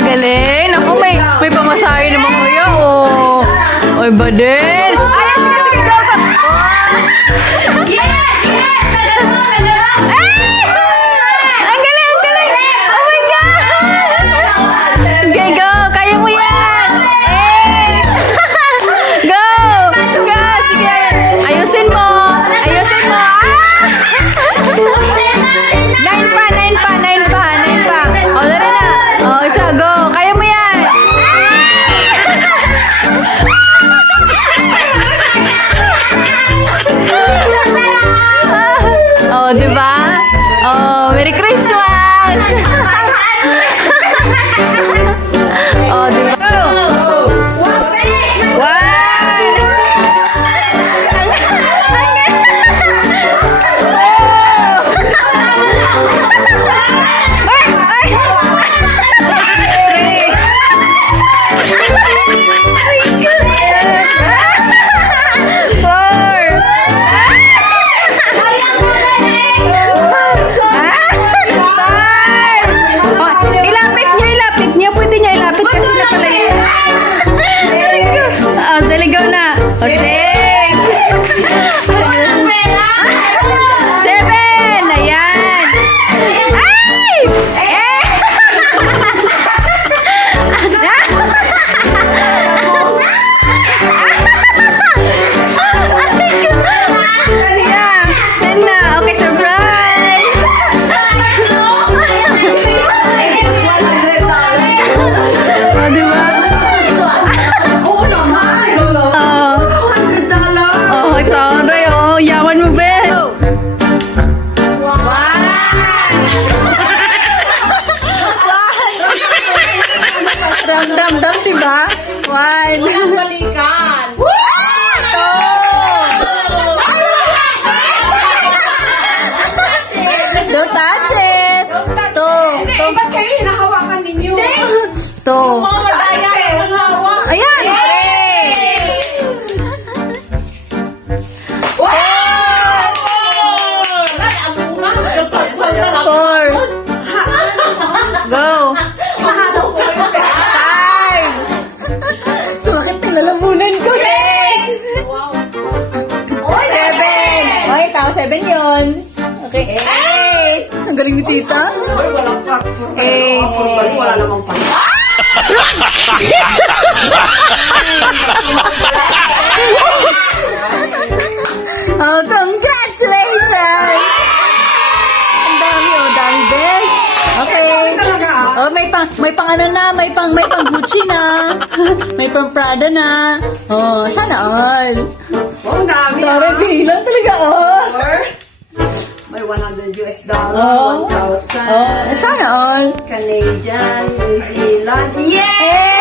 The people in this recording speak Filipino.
Ang galing. Naku, may pamasahe naman kuya. Oh. Oy, badin. Ay, sige, sige, go, go. Yes! Yes! Ay! Ang galing, ang galing. Oh my God. Okay, go. Kaya mo yan. Eh. Go. Go. Sige. Ayusin mo. Ayusin mo. Ah! 9 pa, 9 pa, 9 pa, 9 pa. O, dara na. O, isa, go. Kaya mo yan. Oh, diba? Oh, Merry Christmas! Oh, diba? Daligaw na. O, 6. 7. Ayan. Ay! Eh! Yan na. Okay, surprise! O, diba? Yaman mo, be! Dam, diba? 1. Balikan! Don't touch it! Ba't kayo hinahawakan ninyo? Ayan! Four. Go! 5. Sumakit na lalamunan ko. 6. 7. Okay, tao 7 yun. Okay, 8. Ang galing ni tita. 8. Wala namang pa. Oh, congratulations! Ang dami, best. Okay. Oh, may pang ano na, may pang Gucci na. May pang Prada na. Oh, sana all. Ang dami. Tara, bilang talaga, oh. May $100, Oh. 1,000. Oh, sana all. Canadian, New Zealand. Yay! Eh!